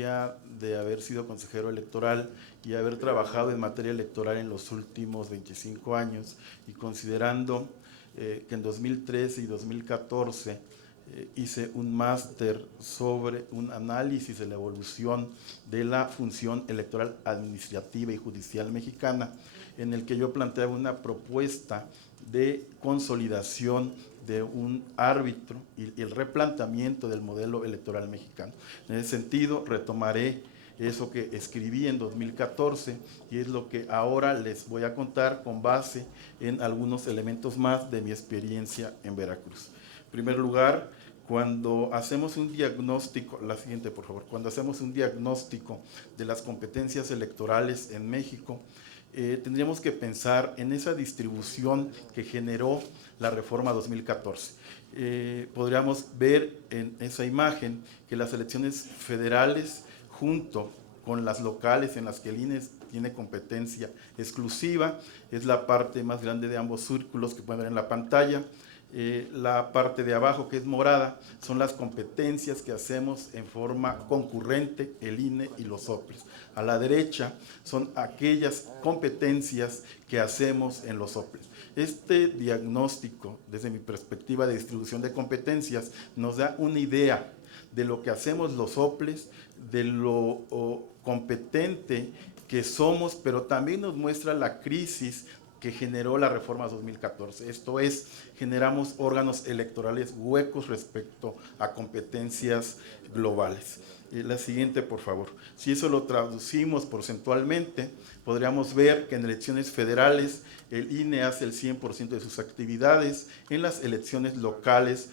De haber sido consejero electoral y haber trabajado en materia electoral en los últimos 25 años y considerando que en 2013 y 2014 hice un máster sobre un análisis de la evolución de la función electoral administrativa y judicial mexicana, en el que yo planteaba una propuesta de consolidación de un árbitro y el replanteamiento del modelo electoral mexicano. En ese sentido, retomaré eso que escribí en 2014 y es lo que ahora les voy a contar con base en algunos elementos más de mi experiencia en Veracruz. En primer lugar, cuando hacemos un diagnóstico, la siguiente por favor, cuando hacemos un diagnóstico de las competencias electorales en México, tendríamos que pensar en esa distribución que generó la reforma 2014. Podríamos ver en esa imagen que las elecciones federales, junto con las locales en las que el INE tiene competencia exclusiva, es la parte más grande de ambos círculos que pueden ver en la pantalla. La parte de abajo, que es morada, son las competencias que hacemos en forma concurrente el INE y los OPLES. A la derecha son aquellas competencias que hacemos en los OPLES. Este diagnóstico, desde mi perspectiva de distribución de competencias, nos da una idea de lo que hacemos los OPLES, de lo competente que somos, pero también nos muestra la crisis que generó la reforma 2014. Esto es, generamos órganos electorales huecos respecto a competencias globales. La siguiente, por favor. Si eso lo traducimos porcentualmente, podríamos ver que en elecciones federales el INE hace el 100% de sus actividades. En las elecciones locales,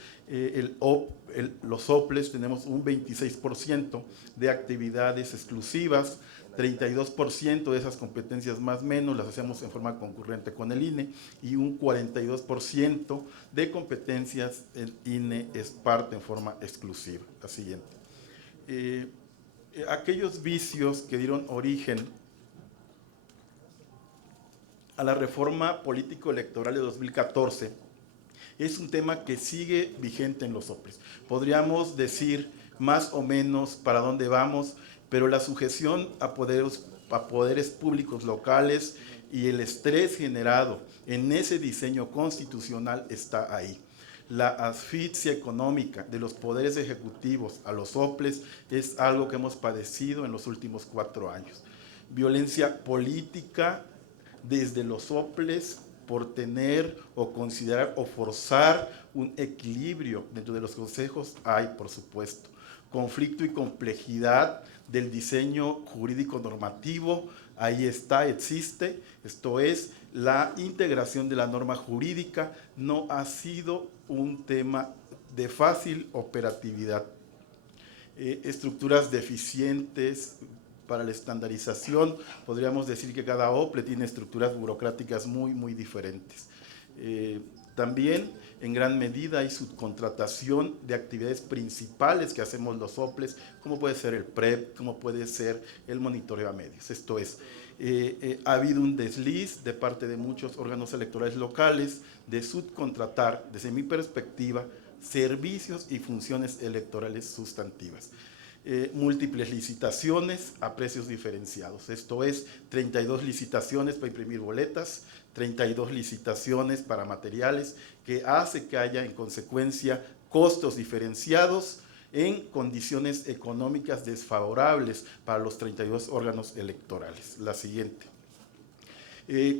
los OPLES tenemos un 26% de actividades exclusivas, 32% de esas competencias más o menos las hacemos en forma concurrente con el INE y un 42% de competencias el INE es parte en forma exclusiva. La siguiente. Aquellos vicios que dieron origen a la reforma político-electoral de 2014 es un tema que sigue vigente en los OPLES. Podríamos decir más o menos para dónde vamos, pero la sujeción a poderes públicos locales y el estrés generado en ese diseño constitucional está ahí. La asfixia económica de los poderes ejecutivos a los OPLES es algo que hemos padecido en los últimos 4 años. Violencia política desde los OPLES por tener o considerar o forzar un equilibrio dentro de los consejos hay, por supuesto. Conflicto y complejidad del diseño jurídico normativo, ahí está, existe. Esto es, la integración de la norma jurídica no ha sido un tema de fácil operatividad. Estructuras deficientes para la estandarización, podríamos decir que cada OPLE tiene estructuras burocráticas muy diferentes. También, en gran medida, hay subcontratación de actividades principales que hacemos los OPLES, como puede ser el PREP, como puede ser el monitoreo a medios. Esto es, ha habido un desliz de parte de muchos órganos electorales locales de subcontratar, desde mi perspectiva, servicios y funciones electorales sustantivas. Múltiples licitaciones a precios diferenciados. Esto es, 32 licitaciones para imprimir boletas, 32 licitaciones para materiales, que hace que haya en consecuencia costos diferenciados en condiciones económicas desfavorables para los 32 órganos electorales. La siguiente.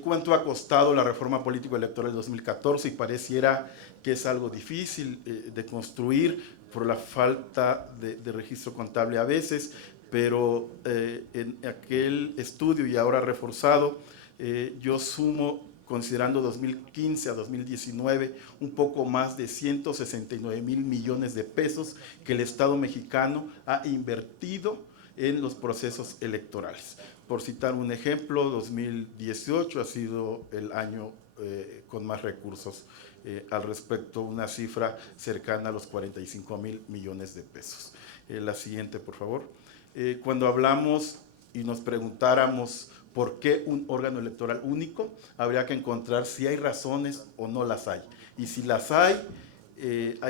¿Cuánto ha costado la reforma político-electoral de 2014? Y pareciera que es algo difícil de construir por la falta de registro contable a veces, pero en aquel estudio y ahora reforzado, yo sumo, considerando 2015 a 2019, un poco más de 169,000 millones de pesos que el Estado mexicano ha invertido en los procesos electorales. Por citar un ejemplo, 2018 ha sido el año con más recursos al respecto, una cifra cercana a los 45,000 millones de pesos. La siguiente, por favor. Cuando hablamos y nos preguntáramos por qué un órgano electoral único, habría que encontrar si hay razones o no las hay. Y si las hay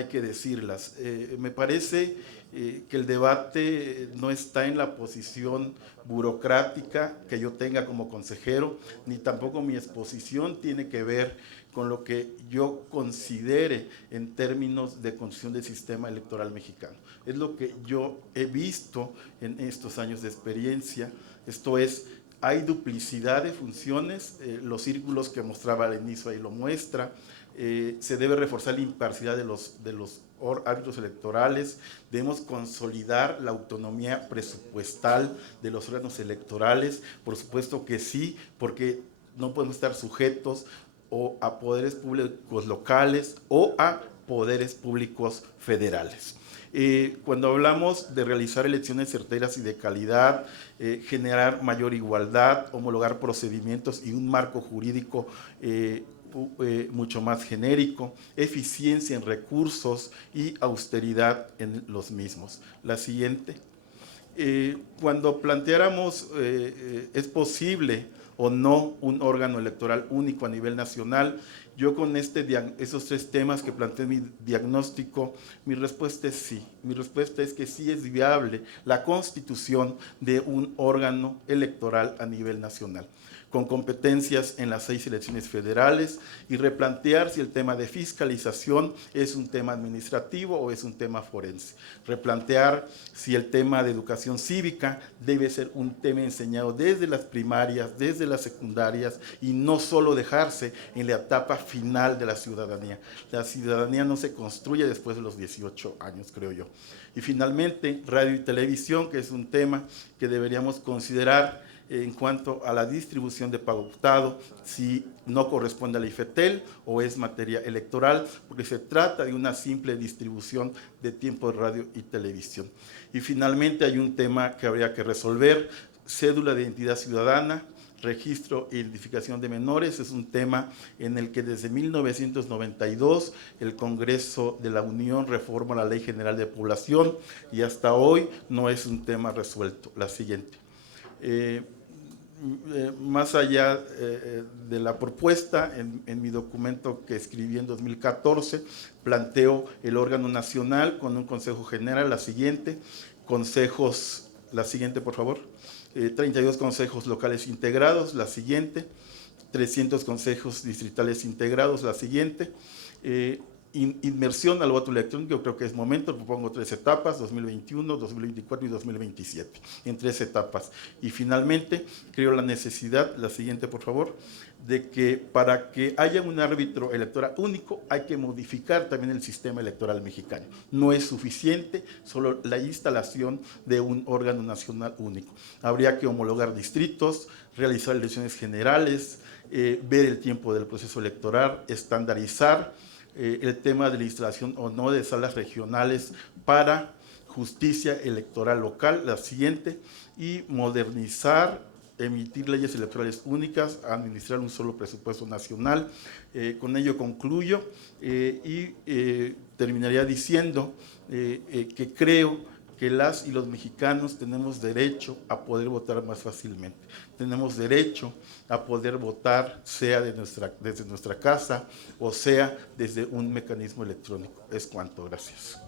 que decirlas. Me parece que el debate no está en la posición burocrática que yo tenga como consejero, ni tampoco mi exposición tiene que ver con lo que yo considere en términos de construcción del sistema electoral mexicano. Es lo que yo he visto en estos años de experiencia. Esto es, hay duplicidad de funciones, los círculos que mostraba al inicio ahí lo muestra. Se debe reforzar la imparcialidad de los árbitros electorales, debemos consolidar la autonomía presupuestal de los órganos electorales, por supuesto que sí, porque no podemos estar sujetos o a poderes públicos locales o a poderes públicos federales. Cuando hablamos de realizar elecciones certeras y de calidad, generar mayor igualdad, homologar procedimientos y un marco jurídico mucho más genérico, eficiencia en recursos y austeridad en los mismos. La siguiente. Cuando planteáramos es posible o no un órgano electoral único a nivel nacional, yo con esos tres temas que planteé en mi diagnóstico, mi respuesta es sí. Mi respuesta es que sí es viable la constitución de un órgano electoral a nivel nacional, con competencias en las 6 elecciones federales, y replantear si el tema de fiscalización es un tema administrativo o es un tema forense. Replantear si el tema de educación cívica debe ser un tema enseñado desde las primarias, desde las secundarias, y no solo dejarse en la etapa final de la ciudadanía. La ciudadanía no se construye después de los 18 años, creo yo. Y finalmente, radio y televisión, que es un tema que deberíamos considerar en cuanto a la distribución de pago optado, si no corresponde a la IFETEL o es materia electoral, porque se trata de una simple distribución de tiempo de radio y televisión. Y finalmente hay un tema que habría que resolver: cédula de identidad ciudadana, registro e identificación de menores. Es un tema en el que desde 1992 el Congreso de la Unión reforma la Ley General de Población y hasta hoy no es un tema resuelto. La siguiente. Más allá de la propuesta, en mi documento que escribí en 2014, planteo el órgano nacional con un consejo general. La siguiente, consejos, la siguiente por favor, 32 consejos locales integrados. La siguiente, 300 consejos distritales integrados. La siguiente, inmersión al voto electrónico. Yo creo que es momento, propongo 3 etapas: 2021, 2024 y 2027, en 3 etapas. Y finalmente, creo la necesidad, la siguiente por favor, de que para que haya un árbitro electoral único hay que modificar también el sistema electoral mexicano. No es suficiente solo la instalación de un órgano nacional único. Habría que homologar distritos, realizar elecciones generales, ver el tiempo del proceso electoral, estandarizar el tema de la instalación o no de salas regionales para justicia electoral local. La siguiente, y modernizar, emitir leyes electorales únicas, administrar un solo presupuesto nacional. Con ello concluyo y terminaría diciendo que creo que las y los mexicanos tenemos derecho a poder votar más fácilmente. Tenemos derecho a poder votar, sea desde nuestra casa o sea desde un mecanismo electrónico. Es cuanto. Gracias.